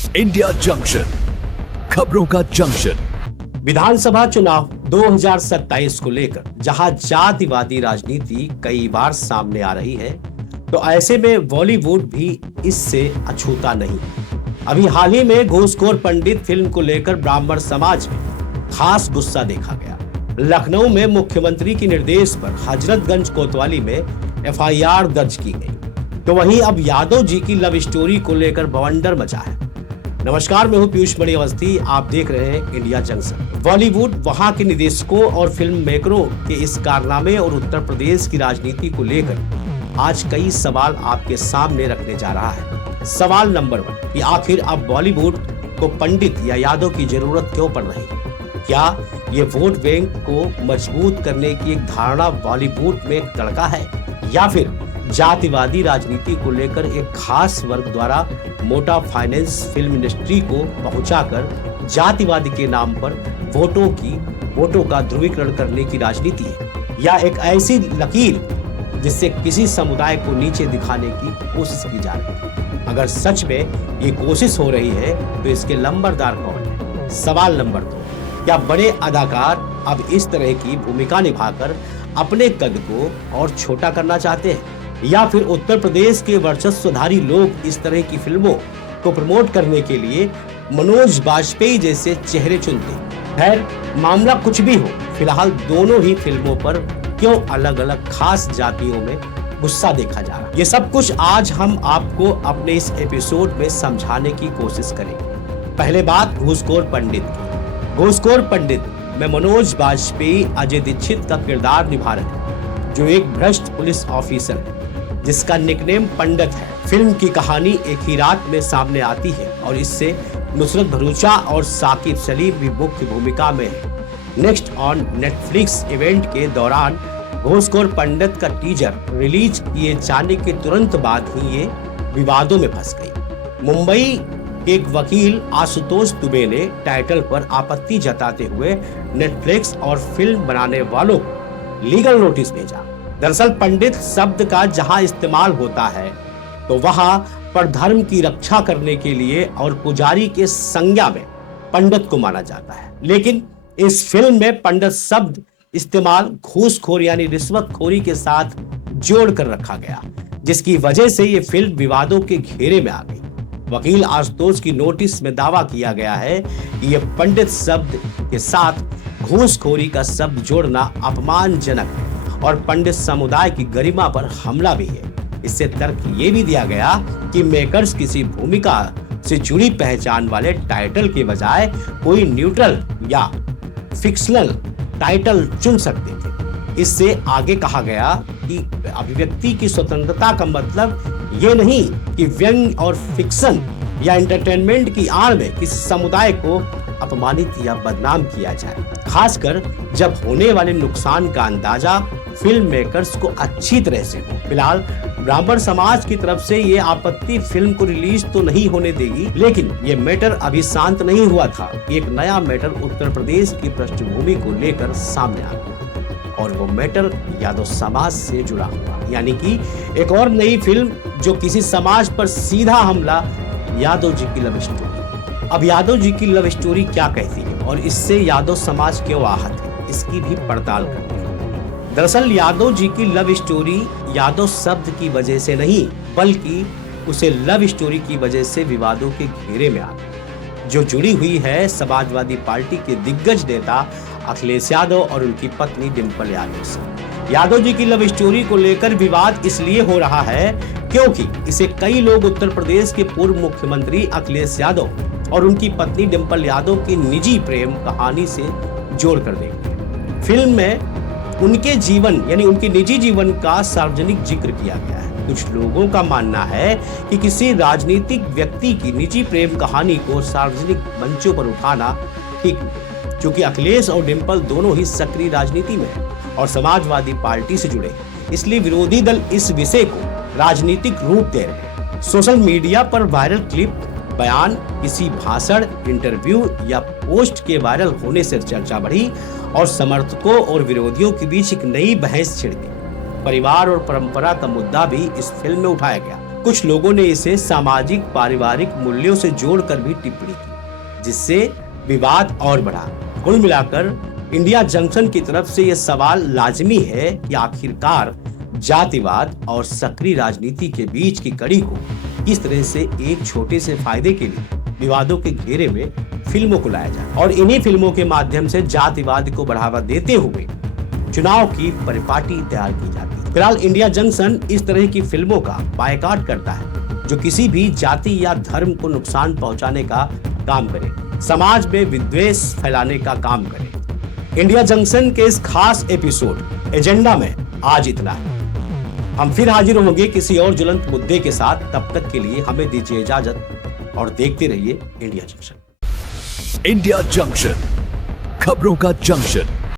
India junction, खबरों का junction. विधानसभा चुनाव 2027 को लेकर जहां जातिवादी राजनीति कई बार सामने आ रही है, तो ऐसे में बॉलीवुड भी इससे अछूता नहीं। अभी हाल ही में घूसखोर पंडित फिल्म को लेकर ब्राह्मण समाज में खास गुस्सा देखा गया। लखनऊ में मुख्यमंत्री के निर्देश पर हजरतगंज कोतवाली में एफआईआर दर्ज की गई, तो वहीं अब यादव जी की लव स्टोरी को लेकर बवंडर मचा है। नमस्कार, मैं हूं पीयूष मणि अवस्थी, आप देख रहे हैं इंडिया जंक्शन। बॉलीवुड वहां के निदेशकों और फिल्म मेकरों के इस कारनामे और उत्तर प्रदेश की राजनीति को लेकर आज कई सवाल आपके सामने रखने जा रहा है। सवाल नंबर 1 कि आखिर अब बॉलीवुड को पंडित या यादव की जरूरत क्यों पड़ रही है? क्या ये वोट बैंक को मजबूत करने की एक धारणा बॉलीवुड में तड़का है, या फिर जातिवादी राजनीति को लेकर एक खास वर्ग द्वारा मोटा फाइनेंस फिल्म इंडस्ट्री को पहुंचाकर जातिवादी के नाम पर वोटों का ध्रुवीकरण करने की राजनीति है, या एक ऐसी लकीर जिससे किसी समुदाय को नीचे दिखाने की कोशिश की जा रही है? अगर सच में ये कोशिश हो रही है तो इसके लंबरदार कौन है? सवाल नंबर 2, क्या बड़े अदाकार अब इस तरह की भूमिका निभाकर अपने कद को और छोटा करना चाहते हैं, या फिर उत्तर प्रदेश के वर्चस्वधारी लोग इस तरह की फिल्मों को प्रमोट करने के लिए मनोज बाजपेयी जैसे चेहरे चुनते हैं? खैर, मामला कुछ भी हो, फिलहाल दोनों ही फिल्मों पर क्यों अलग अलग खास जातियों में गुस्सा देखा जा रहा है, ये सब कुछ आज हम आपको अपने इस एपिसोड में समझाने की कोशिश करेंगे। पहले बात घूसखोर पंडित की। घूसखोर पंडित में मनोज बाजपेयी अजय दीक्षित का किरदार निभा रहे हैं, जो एक भ्रष्ट पुलिस ऑफिसर है जिसका निकनेम पंडित है। फिल्म की कहानी एक ही रात में सामने आती है और इससे नुसरत भरूचा और साकिब सलीम भी मुख्य भूमिका में है। नेक्स्ट ऑन नेटफ्लिक्स इवेंट के दौरान घूसखोर पंडित का टीजर रिलीज किए जाने के तुरंत बाद ही ये विवादों में फंस गई। मुंबई के एक वकील आशुतोष दुबे ने टाइटल पर आपत्ति जताते हुए नेटफ्लिक्स और फिल्म बनाने वालों को लीगल नोटिस भेजा। दरअसल पंडित शब्द का जहां इस्तेमाल होता है तो वहां पर धर्म की रक्षा करने के लिए और पुजारी के संज्ञा में पंडित को माना जाता है, लेकिन इस फिल्म में पंडित शब्द इस्तेमाल घूसखोर यानी रिश्वतखोरी के साथ जोड़ कर रखा गया, जिसकी वजह से ये फिल्म विवादों के घेरे में आ गई। वकील आशुतोष की नोटिस में दावा किया गया है कि यह पंडित शब्द के साथ घूसखोरी का शब्द जोड़ना अपमानजनक है और पंडित समुदाय की गरिमा पर हमला भी है। इससे तर्क ये भी दिया गया कि मेकर्स किसी भूमिका से जुड़ी पहचान वाले टाइटल के बजाय कोई न्यूट्रल या फिक्शनल टाइटल चुन सकते थे। इससे आगे कहा गया कि अभिव्यक्ति की स्वतंत्रता का मतलब ये नहीं कि व्यंग्य और फिक्शन या एंटरटेनमेंट की आड़ में किसी समुदाय को अपमानित या बदनाम किया जाए, खासकर जब होने वाले नुकसान का अंदाजा फिल्म मेकर्स को अच्छी तरह से हो। फिलहाल ब्राह्मण समाज की तरफ से ये आपत्ति फिल्म को रिलीज तो नहीं होने देगी, लेकिन ये मैटर अभी शांत नहीं हुआ था। एक नया मैटर उत्तर प्रदेश की पृष्ठभूमि को लेकर सामने आ गया और वो मैटर यादव समाज से जुड़ा हुआ, यानी कि एक और नई फिल्म जो किसी समाज पर सीधा हमला, यादव जी की लव स्टोरी। अब यादव जी की लव स्टोरी क्या कहती है और इससे यादव समाज क्यों आहत है, इसकी भी पड़ताल करते हैं। दरअसल यादव जी की लव स्टोरी यादव शब्द की वजह से नहीं, बल्कि उसे लव स्टोरी की वजह से विवादों के घेरे में आ गई, जो जुड़ी हुई है समाजवादी पार्टी के दिग्गज नेता अखिलेश यादव और उनकी पत्नी डिंपल यादव से। यादव जी की लव स्टोरी को लेकर विवाद इसलिए हो रहा है क्योंकि इसे कई लोग उत्तर प्रदेश के पूर्व मुख्यमंत्री अखिलेश यादव और उनकी पत्नी डिंपल यादव की निजी प्रेम कहानी से जोड़ कर देखते हैं। फिल्म में उनके जीवन यानी उनके निजी जीवन का सार्वजनिक जिक्र किया गया है। कुछ लोगों का मानना है कि किसी राजनीतिक व्यक्ति की निजी प्रेम कहानी को सार्वजनिक मंचों पर उठाना ठीक नहीं, क्योंकि अखिलेश और डिंपल दोनों ही सक्रिय राजनीति में हैं और समाजवादी पार्टी से जुड़े हैं। इसलिए विरोधी दल इस विषय को राजनीतिक रूप दे रहे हैं। सोशल मीडिया पर वायरल क्लिप, बयान, किसी भाषण, इंटरव्यू या पोस्ट के वायरल होने से चर्चा बढ़ी और समर्थकों और विरोधियों के बीच एक नई बहस छिड़ गई। परिवार और परंपरा का मुद्दा भी इस फिल्म में उठाया गया कुछ लोगों ने इसे सामाजिक पारिवारिक मूल्यों से जोड़कर भी टिप्पणी की, जिससे विवाद और बढ़ा। कुल मिलाकर इंडिया जंक्शन की तरफ से यह सवाल लाजमी है कि आखिरकार जातिवाद और सक्रिय राजनीति के बीच की कड़ी को किस तरह से एक छोटे से फायदे के लिए विवादों के घेरे में फिल्मों को लाया जाए और इन्हीं फिल्मों के माध्यम से जातिवाद को बढ़ावा देते हुए चुनाव की परिपाटी तैयार की जाती है। फिलहाल इंडिया जंक्शन इस तरह की फिल्मों का बायकॉट करता है जो किसी भी जाति या धर्म को नुकसान पहुंचाने का काम करे, समाज में विद्वेष फैलाने का काम करे। इंडिया जंक्शन के इस खास एपिसोड एजेंडा में आज इतना है। हम फिर हाजिर होंगे किसी और ज्वलंत मुद्दे के साथ। तब तक के लिए हमें दीजिए इजाजत और देखते रहिए इंडिया जंक्शन। इंडिया जंक्शन, खबरों का जंक्शन।